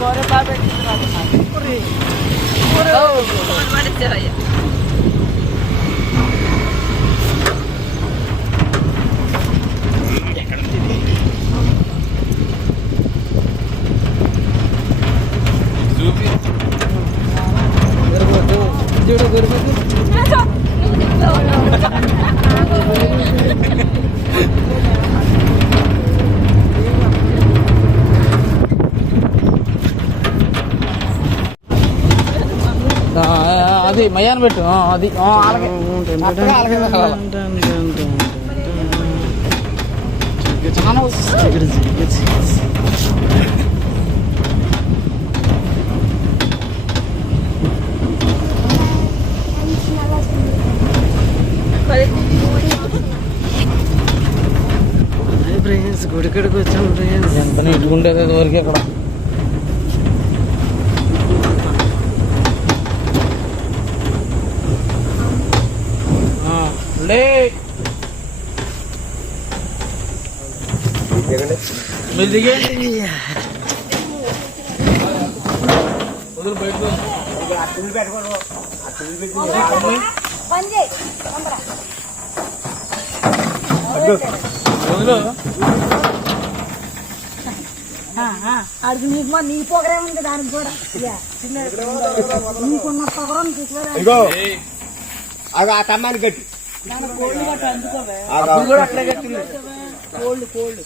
గోరే బాబు చూడు గురుమతి అది మయ్యాన్ని పెట్టు అది అలాగే ఫ్రెండ్స్ గుడికడికి వచ్చాం ఫ్రెండ్స్ ఎంత నీట్గా ఉండేది అది వరకు అక్కడ మీరు దిగండి అడిగి నీకు నీ ప్రోగ్రామ్ ఉంది దానికి కూడా నీకున్న ప్రోగ్రామ్ ఆ తమ్మాని గట్టి కోళ్ళు గట్ట అందుకోవే అట్లా కట్టింది కోళ్ళు కోళ్ళు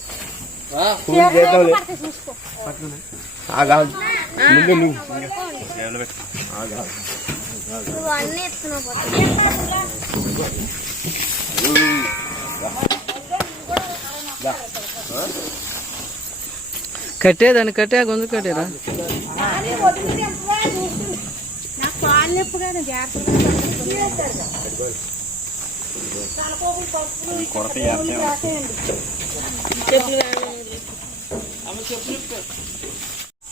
చూసుకో ముందు నువ్వు అన్నీ ఎత్తున్నావు కట్టేదాన్ని కట్టే గొంతు కట్టేరా నాకు పాలు నొప్పి కదా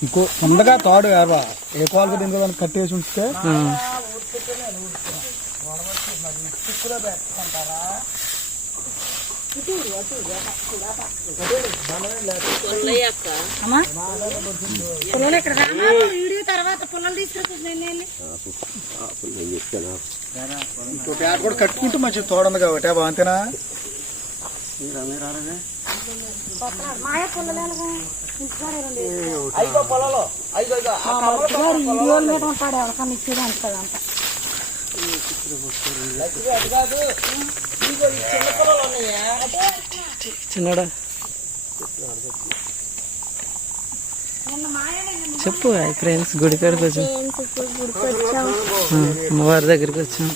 ఇంకో తొందరగా తాడు ఏర్వా ఏ కాలు దీనిలో కట్టేసి ఉంచితే వీడియో తర్వాత పొలాలు తీసుకుని ఇంకోటి ఆట కూడా కట్టుకుంటూ మంచిగా తోడుంది కాబట్టి అబ్బా అంతేనా మాయ పొలాలు పొలాలు వీడియోలు మీద పడే అవకాశం ఇచ్చేదానికి కదంతా చిన్నడా చెప్పు ఫ్రెండ్స్ గుడి కాడికి వచ్చాం అమ్మవారి దగ్గరికి వచ్చాం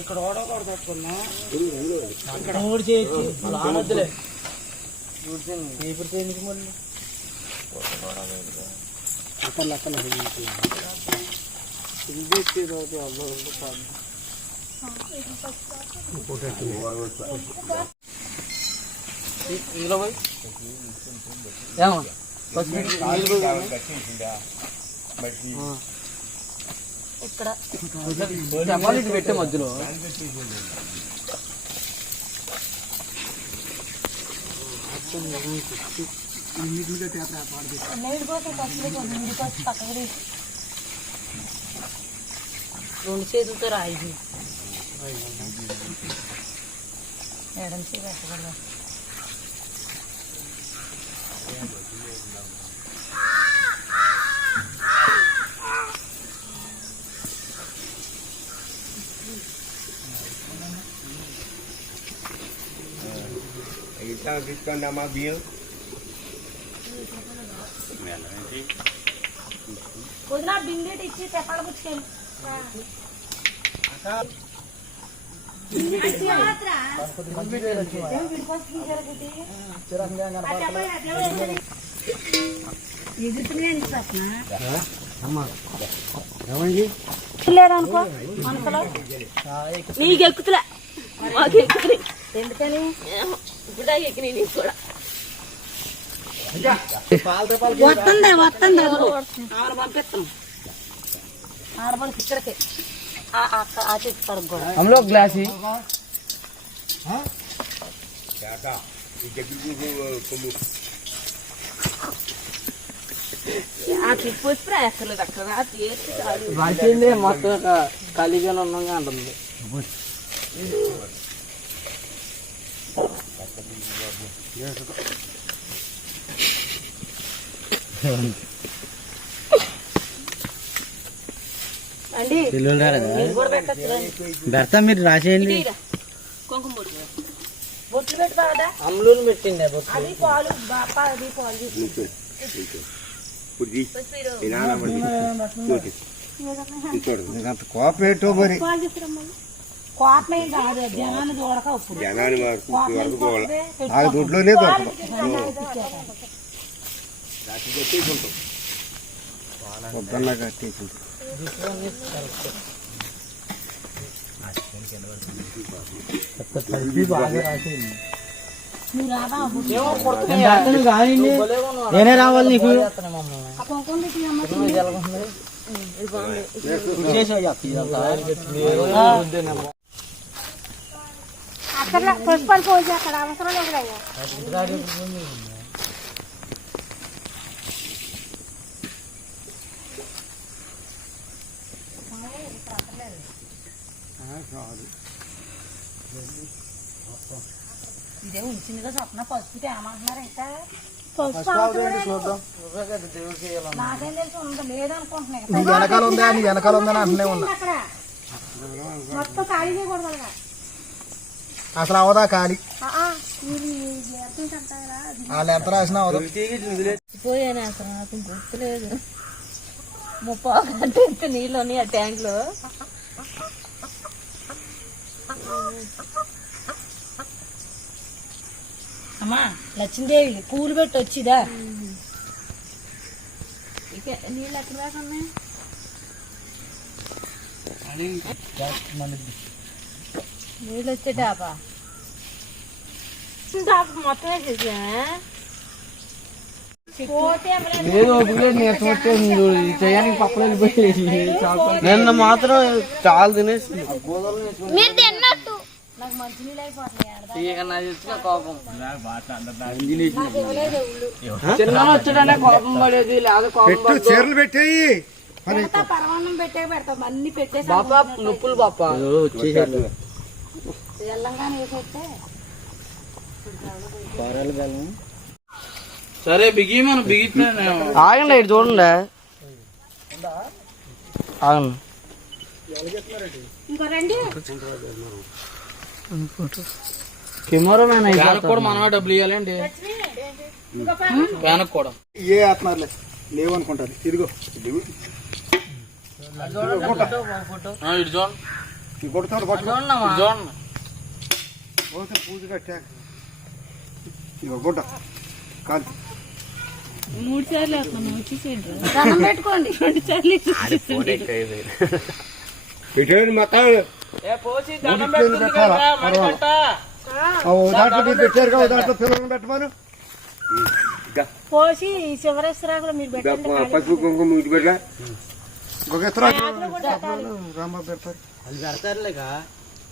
ఇక్కడ ఓడకూడదు పట్టుకున్నా అక్కడ మూడు చేయొచ్చు ఆ మధ్యలే ఇప్పుడు ఎందుకు మళ్ళీ అక్కడ అక్కడ ఇందులో పోయి ఏమో ఇక్కడ పెట్టే మధ్యలో రెండు చేతులతో రాయి మేడం పెట్టకూడదు తీసుకోండి అమ్మా బియ్యం వదినా బిందెట్ ఇచ్చి తెప్పలు పుచ్చుకెళ్ళి లేదనుకో మనసులో నీకు ఎక్కుతులే మాకు ఎక్కుతున్నాయి ఎందుకని ఇప్పుడు ఎక్కినాయి నీకు కూడా వస్తుంది వస్తుంది ఆరు పంపిస్తాం ఆరు పంపి ఇక్కడికి ఆ చెట్టు వరకు కూడా हम लोग ग्लास ही ఆ చెట్టు వచ్చి ప్రయాసలేదు అక్కడ రాసిందే మొత్తం ఖాళీగానే ఉన్నాగా అంటుంది అండి మీరు కూడా పెట్టచ్చు పెడతా మీరు రాసేయండి కుంకుమ బొట్లు పెట్టుకోవదా అమ్ములు పెట్టిండే అది పాలు బాప అది పాలు కోపేటో మరి కోపమే కాదు జనాన్ని చూడక ఇప్పుడు ఆ దొడ్లోనే దొరకదు పొద్దున్న కట్టేసింది బాగా రాసేయండి నువ్వు రాదా నేనే రావాలి నీకు ఆ కుంకుమ పెట్టి అమ్మ అక్కడ పుష్పాలు పోసి అక్కడ అవసరం లేదు ఇదే ఉంచిందిగా స్వప్న పసుపు ఏమంటున్నారు ఇంకా నాకేం తెలుసు ఉందా లేదనుకుంటున్నాయి నీ వెనకాల ఉందా నీ వెనకాల ఉందని అంటనే ఉన్నా అక్కడ మొత్తం ఖాళీ చేయకూడదు అసలు అవదా ఖాళీ వాళ్ళు ఎంత రాసినా అవదు పోయాను అసలు నాకు గుర్తులేదు 30 గంటలు నీళ్ళు ఉన్నాయి ఆ ట్యాంక్ లో అమ్మా లక్ష్మీదేవి పూలు పెట్టి వచ్చిదా నీళ్ళు ఎక్కడ దాకా ఉన్నాయి నీళ్ళు వచ్చే డాబా మొత్తం వేసేసా నిన్న మాత్రం చాలా తినేసి నాకు మంచి నీళ్ళు అయిపోతున్నాయి కోపం చిన్న వచ్చాడనే కోపం పడేది లేదా కోపం చీరలు పెట్టేయి పరమాన్నం పెట్టే పెడతాం అన్ని పెట్టేసి బాపా నొప్పులు బాపా తెలంగాణ వేసేస్తే సరే బిగి మనం బిగితే ఆగండి ఇటు చూడండి ఆగండి ఇంకో రండి కెమెరా మ్యాన్ కూడా మనం డబ్బులు ఇవ్వాలండి వెనక్కి కూడా ఏ ఆత్మారులే లేవనుకుంటారు ఇదిగో ఇటు చూడండి కొడుతాడు చూడండి పూజ కట్టా ఇగో గుడ్డ కాదు 3 సార్లు వేస్తున్నాం వచ్చేసేయండి దండం పెట్టుకోండి 2 సార్లు పెట్టాడు మొత్తం దాంట్లో మీరు పెట్టారు కదా దాంట్లో పిల్లలను పెట్టమను పోసి శివరేశ్వరాకులు మీరు పెట్టండి పసుపు కుంకుమ ఇది పెట్టా ఇంకొక ఎత్తరాకు రామ పెడతారు అది పెడతారులేక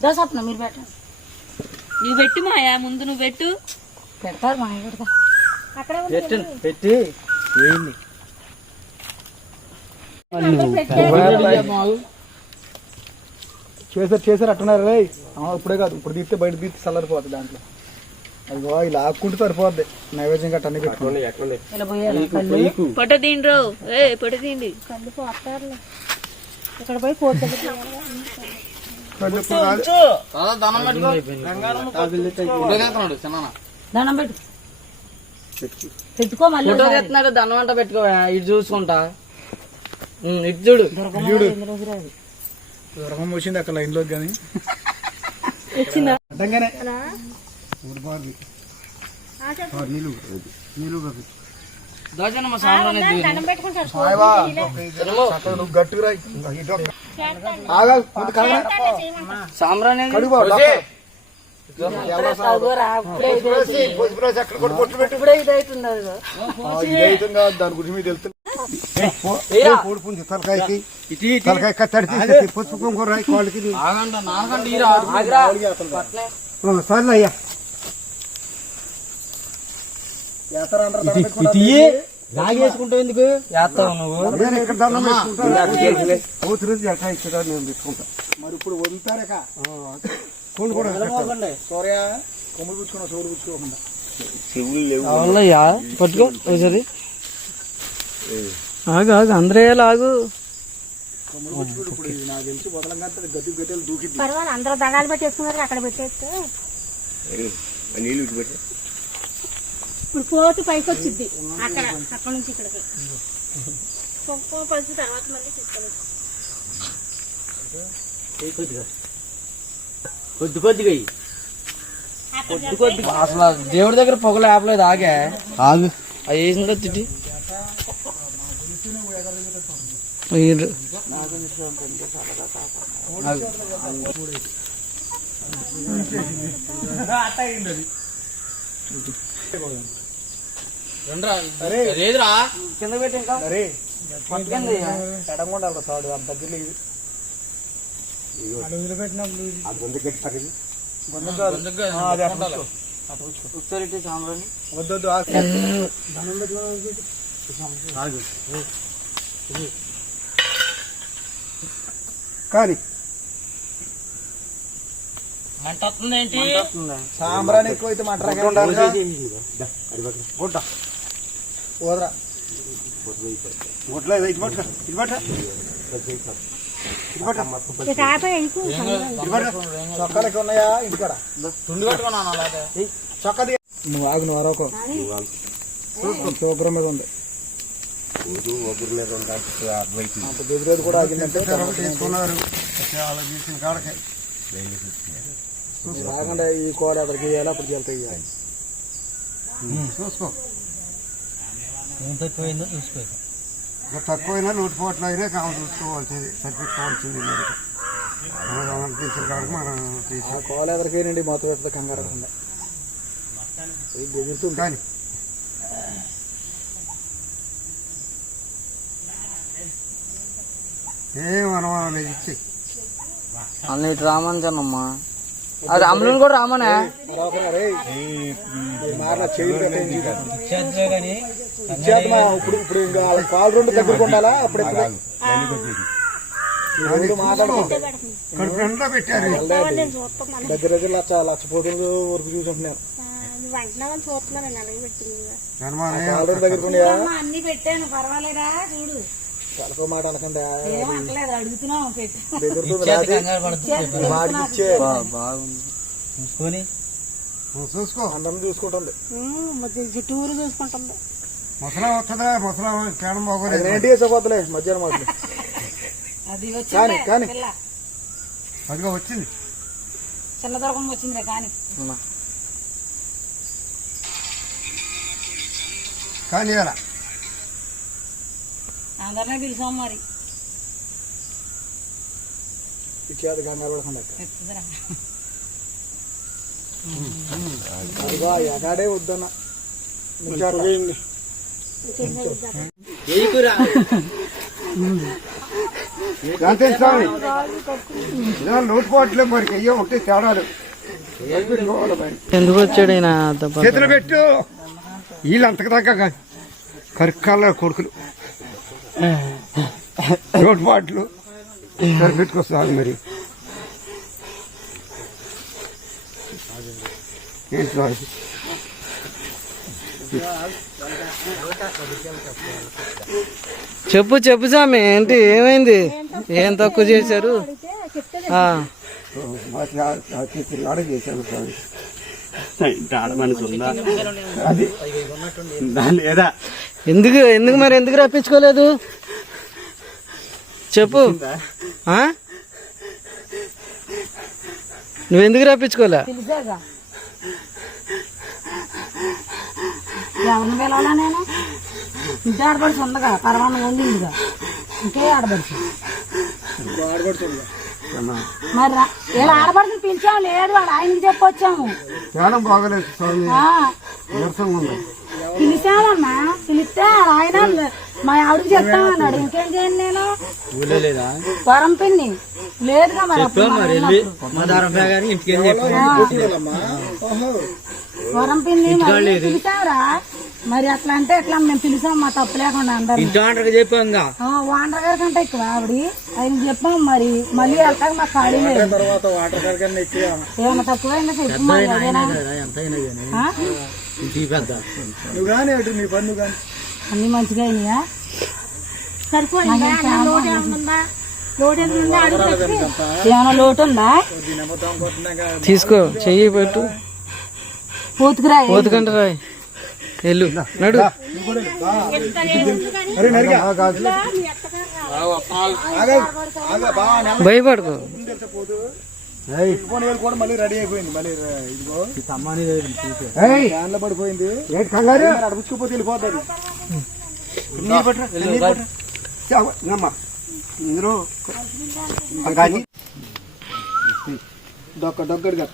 దోసప్న మీరు పెట్టండి నువ్వు పెట్టు మాయా ముందు నువ్వు పెట్టు పెడతారు మాయ పెడతా అక్కడ పెట్టి వేయండి చేశారు అట్టున్నారు రే ఇప్పుడే కాదు ఇప్పుడు తీస్తే బయట తీస్తే చల్లరిపోతుంది దాంట్లో అదిగో ఇలా ఆక్కుంటూ సరిపోద్ది నైవేద్యం గట్ట అన్ని పెట్టుకోండి పొట్ట తిండ్రు పొట్ట తిండి కళ్ళు పోతారులే ఇక్కడ పోయి పోతుంది దండం పెట్టు పెట్టుకో మళ్ళీ ఫోటో తెస్తున్నాడు దండం అంట పెట్టుకో ఇటు చూసుకుంటా ఇటు చూడు రకం వచ్చింది అక్కడ లైన్లోకి కానీ అడ్డంగానే దోచనమ్మ సాంబ్రాణి నువ్వు గట్టుకురా ఆగా సాంబ్రాణి దాని గురించి మీకు తెలుస్తుంది తలకాయ కట్టడి పసుపు కుంకుమ రాయి కాళ్ళకి సర్లే అయ్యా లాగేసుకుంటావు ఎందుకు వేస్తావు నువ్వు నేను ఇక్కడ దండం పెట్టుకుంటాను కూతురు ఇక్కడ నేను పెట్టుకుంటా మరి ఇప్పుడు వదులుతారక కోళ్ళు కూడా సూర్య కొమ్ములు పుచ్చుకున్నా సోడు పుచ్చుకోకుండా అవునయ్యా పట్టుకో ఒకసారి ఆగు ఆగు అందరూ ఆగు కొమ్ములు పుచ్చుకోడు ఇప్పుడు నాకు తెలిసి వదలంగా గది గట్టెలు దూకి పర్వాలేదు అందరూ దండాలు పెట్టేసుకున్నారు అక్కడ పెట్టేస్తే ఇప్పుడు పోటు పైకి వచ్చింది అక్కడ అక్కడ నుంచి ఇక్కడికి పసుపు తర్వాత మళ్ళీ కొద్ది కొద్దిగా కొద్ది కొద్ది అసలు దేవుడి దగ్గర పొగలు ఆపలేదు ఆగే ఆగు అది వేసిందో తిట్టి లేదురా కింద పెట్టి ఇంకా అరే ఎడంగా సాడు అంత దగ్గర సాంబ్రాణి వద్దొద్దు కానీ మంట వస్తుంది ఏంటి సాంబ్రాన్ని ఎక్కువ అయితే మంట వదరా ఒట్లా ఇది పట్ట ఇది పట్ట చొక్కాలు ఎక్కువ ఉన్నాయా ఇంటికాడ చొక్కా నువ్వు ఆగు నువ్వు అరవకో సూపర్ మీద ఉంది ఎదురేది కూడా ఆగిందంటే రాకుండా ఈ కూర అక్కడికి వేయాలి అప్పటికి వెళ్తాయి చూసుకో తక్కువైందో చూసుకో తక్కువైనా 100 అయినా కావాలి చూసుకోవాల్సింది సరిపెట్టుకోవాల్సింది కాడికి మనం ఆ కూర ఎదరికేనండి మొత్తం పెద్ద కంగారు బెదిరుతుంది కానీ ఏమనమా ఇచ్చి అన్నిటి రామనిమ్మా అది అమలుని కూడా రామనే ఇప్పుడు ఇప్పుడు ఇంకా కాలు రెండు దగ్గరకు ఉండాలా అప్పుడు మాట్లాడుకుంటే పెట్టారు దగ్గర దగ్గర లక్ష ఫోటోలు వరకు చూసుకుంటున్నాను దగ్గరకు అన్ని పెట్టాను పర్వాలేదా చూడు తలకో మాట అనకుండా అడుగుతున్నాం చూసుకో అందరం చూసుకుంటుంది చుట్టూరు చూసుకుంటుంది ముసలా వస్తుందా ముసలా కేడం బాగోలేదు ఏంటి వేసుకోవద్దులే మధ్యాహ్నం మాటలు అది కానీ కానీ అదిగా వచ్చింది చిన్న దొరకం వచ్చిందిలే కానీ కానీ ఎలా అందరినీ పిలిచాం మరి ఇచ్చేది కంగారు పడకుండా అదిగో ఎగాడే వద్దన్న లోటుపాట్లే మరి అయ్యో ఒకటి తేడాలు ఎందుకు వచ్చాడు చేతులు పెట్టు వీళ్ళు అంతకు దాకా కరికాల కొడుకులు లోటుపాట్లు పెట్టుకొస్తారు మరి ఏంటి చెప్పు చెప్పు స్వామి ఏంటి ఏమైంది ఏం తక్కువ చేశారు చేశాను ఎందుకు ఎందుకు మరి ఎందుకు రప్పించుకోలేదు చెప్పు నువ్వెందుకు రప్పించుకోలే? పిలిచాగా ఎవరిని పిలవాలా నేను? ఇంటి ఆడబడిచి ఉండగా పరమాన్నం వండిందిగా, ఇంకే ఆడబడిచి మరి ఇలా ఆడబడిని పిలిచాము. లేదు వాడు ఆయనకి చెప్పొచ్చాము. బాగలేదు స్వామి, నీరసంగా ఉంది. పిలిచామన్నా, పిలిస్తే ఆయన మా ఆవిడకి చెప్తామన్నాడు. ఇంకేం చేయండి నేను? వరం పిన్ని లేదుగా మరి వరం పిన్ని పిలిచావురా. మరి అట్లా అంటే ఎట్లా? మేము పిలిచాం, మా తప్పు లేకుండా అందరు వాండర్ గారి కంటే ఎక్కువ ఆవిడ ఆయనకి చెప్పాం. మరి మళ్ళీ వెళ్తాక మాకు ఖాళీ లేదు. ఏమన్నా తక్కువైందా చెప్పు. మరి అదేనా అన్ని మంచిగా అయినాయా? ఏమైనా లోటు ఉందా? తీసుకో, చెయ్యి పెట్టు, పోతుకురా. పోతుకంటే రాయ్ వెళ్ళు నడు. భయపడుకో. మళ్ళీ రెడీ అయిపోయింది. మళ్ళీ ఇదిగో పడిపోయింది. అడుపుకోపోతే వెళ్ళిపోతుంది. డొక్క డొక్కడికి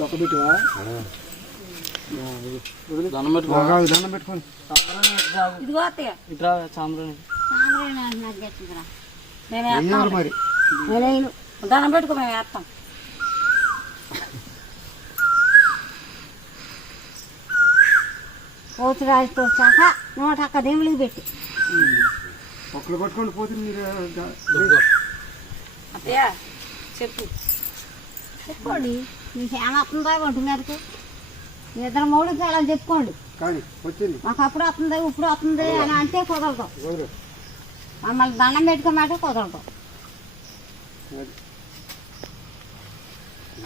డొక్క పెట్టివా? దండం పెట్టుకోండి. మరి దండం పెట్టుకో, మేము వేస్తాం. పోతురాజుతో సహా 100 దేవుళ్ళకి పెట్టి ఒక్కలు పట్టుకొని పోతే మీరు అత్తయ్య చెప్పు. చెప్పుకోండి, మీకు ఏమవుతుందో ఒంటి మీదకి. మీ ఇద్దరు మూడుకి అలా చెప్పుకోండి. కానీ వచ్చింది మాకు అప్పుడు వస్తుంది, ఇప్పుడు వస్తుంది అని అంటే కుదరదు. మమ్మల్ని దండం పెట్టుకోమాట కుదరదు.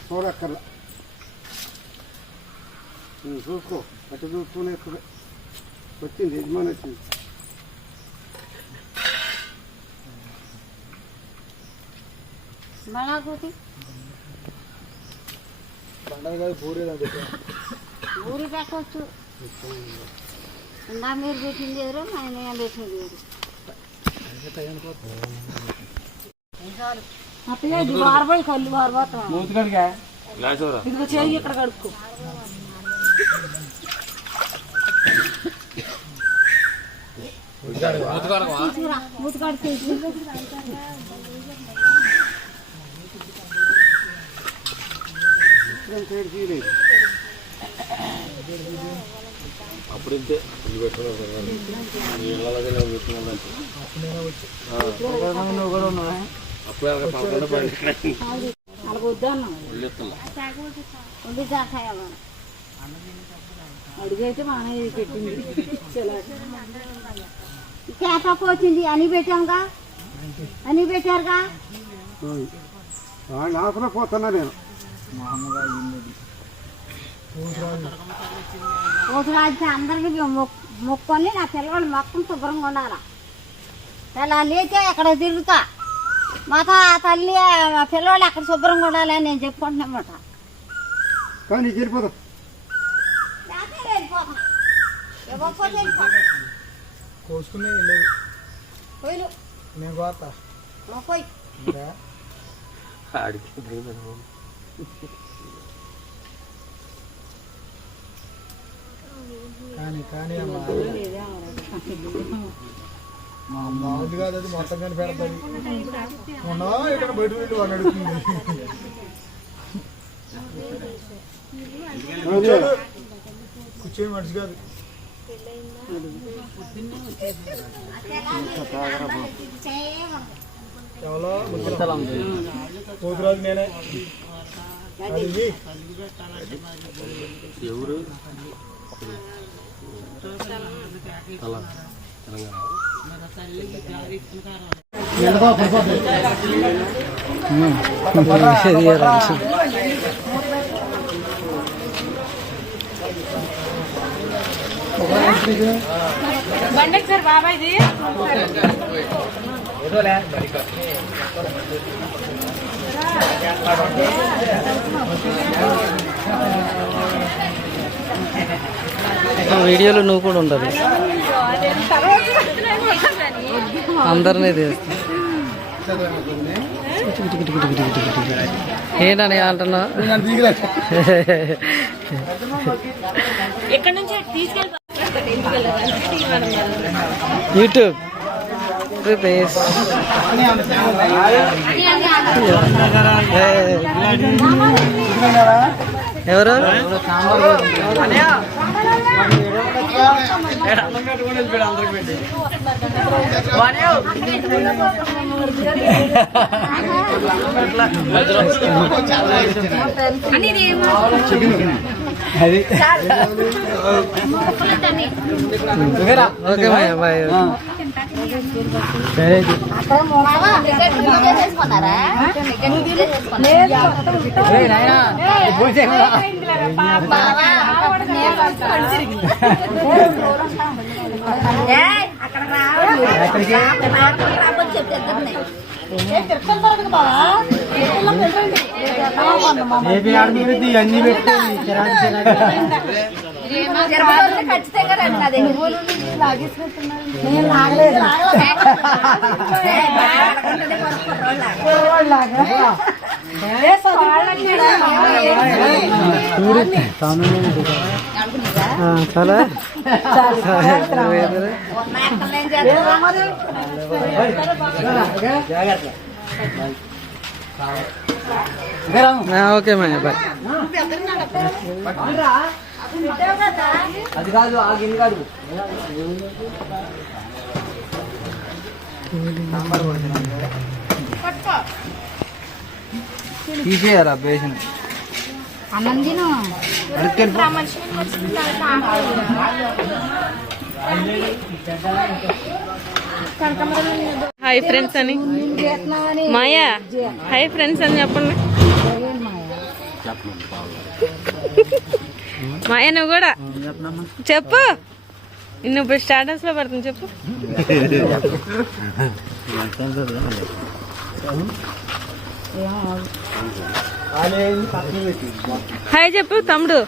చూడక్కర్లా, చూసుకో. అటు చూస్తూనే వచ్చింది, యజమాని వచ్చింది. ఊరి పెట్టవచ్చు. ఇందా మీరు పెట్టింది ఎదురు, మేము పెట్టింది ఎదురు. అత్తయ్య ఇది వారబోయి కళ్ళు వారబోతాం. ఇదిగో చేయి ఇక్కడ కడుక్కో. మూతకాడు అప్పుడు అడిగైతే మా అన్నయ్య పెట్టింది. చేపకు వచ్చింది అని పెట్టాంగా, అని పెట్టారుగా. నాకునే పోతున్నా నేను. పోతురాజు అందరికి మొక్కొని నా పిల్లవాళ్ళు మొక్కం శుభ్రంగా ఉండాలి. ఇలా లేచే అక్కడ తిరుగుతా మాతో ఆ తల్లి పిల్లవాళ్ళు అక్కడ శుభ్రంగా ఉండాలి అని నేను చెప్పుకుంటున్నమాట. కానీ వెళ్ళిపోతా, కోసుకునే పోయిలు నేను పోతా. పోయి కానీ మామూలు కాదు, అది మొత్తం కానీ పెడతాది. మొన్న ఇక్కడ బయట వెళ్ళి వాడు అడుగుతుంది. కూర్చొని మనిషి కాదు. ఎవరో పోతురాజు నేనే. ఎవరు బండి సార్ బాబాయ్ది వీడియోలో నువ్వు కూడా ఉండాలి, అందరినీ తీస్తా. ఏంటని అంటున్నా? YouTube please. ఎవరు ఓకే బాయ్ బాయ్. అన్ని పెట్టి ఖచ్చితంగా రండి. నేను లాగలేదు. చాలా ఓకే మా బాయ్. అది కాదు ఆగిన కాదు తీసేయాలా బేసిన అన్నం తిను. హాయ్ ఫ్రెండ్స్ అని మాయా, హాయ్ ఫ్రెండ్స్ అని చెప్పండి. మాయా నువ్వు కూడా చెప్పు, నువ్వు స్టాటస్ లో పడుతుంది చెప్పు. హాయ్ చెప్పు తమ్ముడు.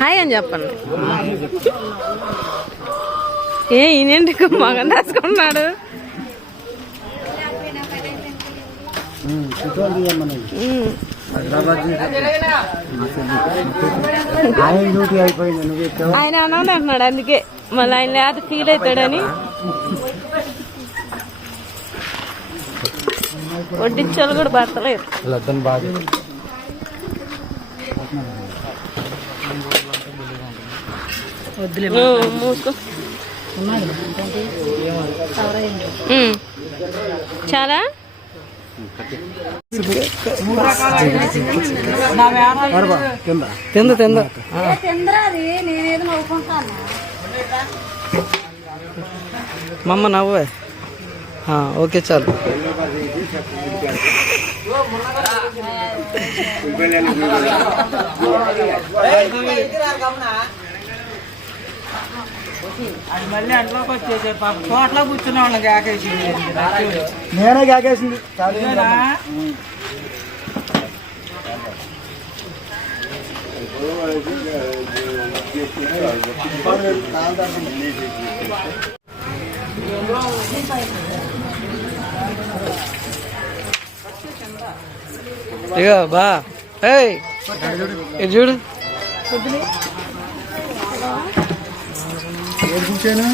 హాయ్ అని చెప్పండి. ఏ ఈయనండి మగం రాసుకున్నాడు. ఆయన అన్నాడు అంటున్నాడు, అందుకే మళ్ళీ ఆయన లేకపోతే ఫీల్ అవుతాడని వడ్డించాలు కూడా పడతలేదు. మూసుకో చాలా తింద తింద నేనేదో నవ్వుకుంటాను. మమ్మ నవ్వే. ఓకే చాలు. మళ్ళీ అంట్లోకి వచ్చేసారు పాప. తోటలో కూర్చున్న వాళ్ళకి ఆకేసింది. నేనే కాకేసింది. ఇగో బా చూడు. కూర్చోను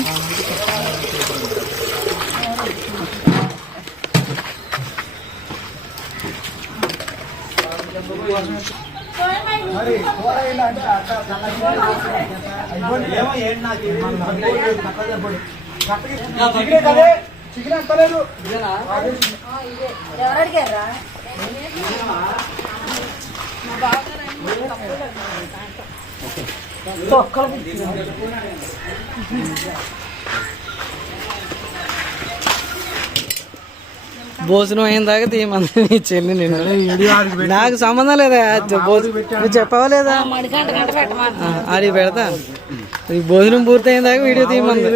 చికెన్ అంతలేదు. ఎవరు అడిగారా? భోజనం అయిన దాకా తీయమంది నీ చెల్లి నేను నాకు సంబంధం లేదా నువ్వు చెప్పవా లేదా ఆడికి పెడతా ఈ భోజనం పూర్తి అయిన దాకా వీడియో తీయమంది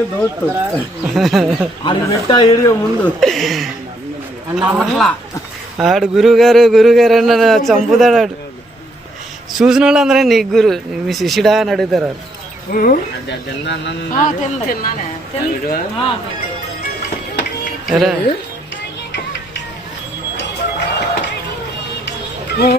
ముందు ఆడు గురువు గారు అన్న చంపుతాడు ఆడు. చూసిన వాళ్ళు అందరూ నీకు గురు మీ శిష్యుడా అని అడుగుతారు వాళ్ళు. ఎరా